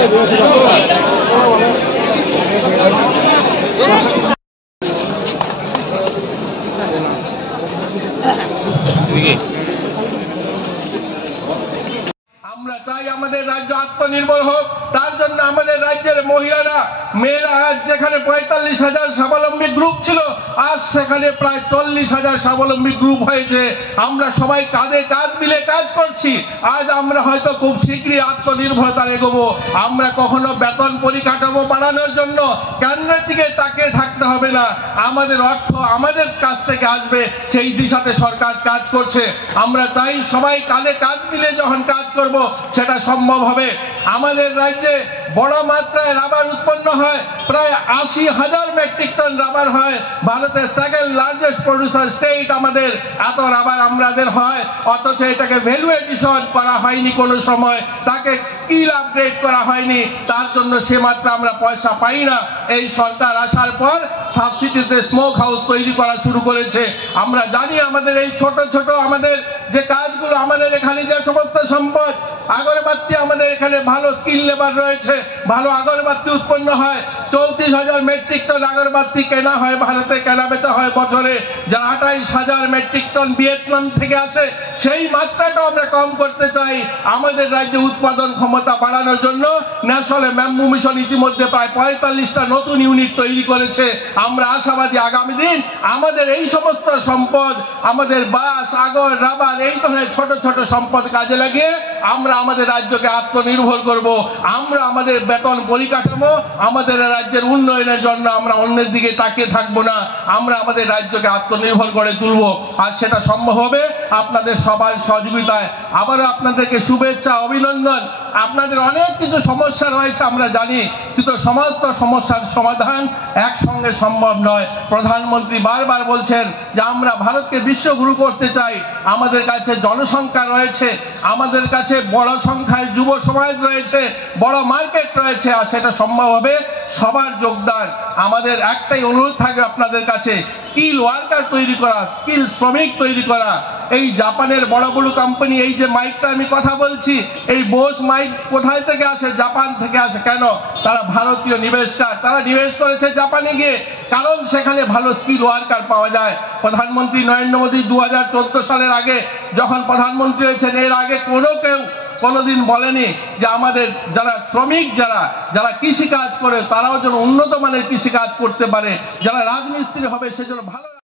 আমরা চাই আমাদের রাজ্য আত্মনির্ভর হোক। তার জন্য আমাদের রাজ্যের মহিলারা মেয়েরা আজ যেখানে ৪৫,০০০ স্বাবলম্বী গ্রুপ ছিল, আজ সেখানে প্রায় ৪০,০০০ স্বাবলম্বী গ্রুপ হয়েছে। আমরা সবাই কাঁধে কাঁধ মিলে কাজ করছি। আজ আমরা হয়তো খুব শীঘ্রই আত্মনির্ভরতা এগোবো। আমরা কখনো বেতন পরিকাঠামো বাড়ানোর জন্য কেন্দ্রের দিকে তাকিয়ে থাকতে হবে না। আমাদের অর্থ আমাদের কাছ থেকে আসবে, সেই দিশাতে সরকার কাজ করছে। আমরা চাই সবাই কাঁধে কাঁধ মিলে যখন কাজ করব সেটা সম্ভব হবে। আমাদের রাজ্যে বড় মাত্রায় রাবার উৎপন্ন হয়, প্রায় ৮০,০০০ মেট্রিক টন রাবার হয়। ভারতের সেকেন্ড লার্জেস্ট প্রডিউসার স্টেট আমাদের। এত রাবার আমাদের হয়, অথচ এটাকে ভ্যালু এডিশন করা হয়নি কোনো সময়, তাকে স্কিল আপগ্রেড করা হয়নি। তার জন্য সে মাত্রা আমরা পয়সা পাই না। এই সরকার আসার পর সাবসিডিতে স্মোক হাউস তৈরি করা শুরু করেছে। আমরা জানি আমাদের এই ছোট ছোট আমাদের যে কাজগুলো, আমাদের এখানে যে সমস্ত সম্পদ, আগরবাতি, আমাদের এখানে ভালো স্কিল লেবার রয়েছে, ভালো আগরবাতি উৎপন্ন হয়। ৩৪,০০০ মেট্রিক টন আগরবাতি কেনা হয়, ভারতে কেনা বেচা হয় বছরে, যা ২৮,০০০ মেট্রিক টন ভিয়েতনাম থেকে আসে। সেই মাত্রাটা আমরা কম করতে চাই। আমাদের রাজ্যে উৎপাদন ক্ষমতা বাড়ানোর জন্য ন্যাশনাল ব্যাম্বু মিশন ইতিমধ্যে প্রায় ৪৫টা নতুন ইউনিট তৈরি করেছে। আমরা আশাবাদী আগামী দিন আমাদের এই সমস্ত সম্পদ, আমাদের বাঁশ, আগর, রাবার, এই ধরনের ছোট ছোট সম্পদ কাজে লাগিয়ে আমরা আমাদের রাজ্যকে আত্মনির্ভর করব। আমরা আমাদের বেতন পরিকাঠামো, আমাদের রাজ্যের উন্নয়নের জন্য আমরা অন্যের দিকে তাকিয়ে থাকবো না। আমরা আমাদের রাজ্যকে আত্মনির্ভর করে তুলব। আর সেটা সম্ভব হবে আপনাদের সবার সহযোগিতায়। আবারও আপনাদেরকে শুভেচ্ছা, অভিনন্দন। আপনাদের অনেক কিছু সমস্যা রয়েছে আমরা জানি, কিন্তু সমস্ত সমস্যার সমাধান একসঙ্গে সম্ভব নয়। প্রধানমন্ত্রী বারবার বলছেন যে আমরা ভারতকে বিশ্বগুরু করতে চাই। আমাদের কাছে জনসংখ্যা রয়েছে, আমাদের কাছে বড় সংখ্যায় যুব সমাজ রয়েছে, বড় মার্কেট রয়েছে। আর সেটা সম্ভব হবে সবার যোগদান। আমাদের একটাই অনুরোধ থাকবে আপনাদের কাছে, স্কিল ওয়ার্কার তৈরি করা, স্কিল শ্রমিক তৈরি করা। এই জাপানের বড় বড় কোম্পানি, এই যে মাইকটা আমি কথা বলছি, এই বোস মাইক কোথায় থেকে আসে? জাপান থেকে আসে। কেন? তারা ভারতীয় নিবেশকার, তারা নিবেশ করেছে জাপানে গিয়ে, কারণ সেখানে ভালো স্কিল ওয়ার্কার পাওয়া যায়। প্রধানমন্ত্রী নরেন্দ্র মোদী ২০১৪ সালের আগে যখন প্রধানমন্ত্রী হয়েছেন, এর আগে কেউ কোনোদিন বলেনি যে আমাদের যারা শ্রমিক, যারা কৃষি কাজ করে, তারাও যেন উন্নত মানের কৃষি কাজ করতে পারে, যারা রাজমিস্ত্রি হবে সেজন্য ভালো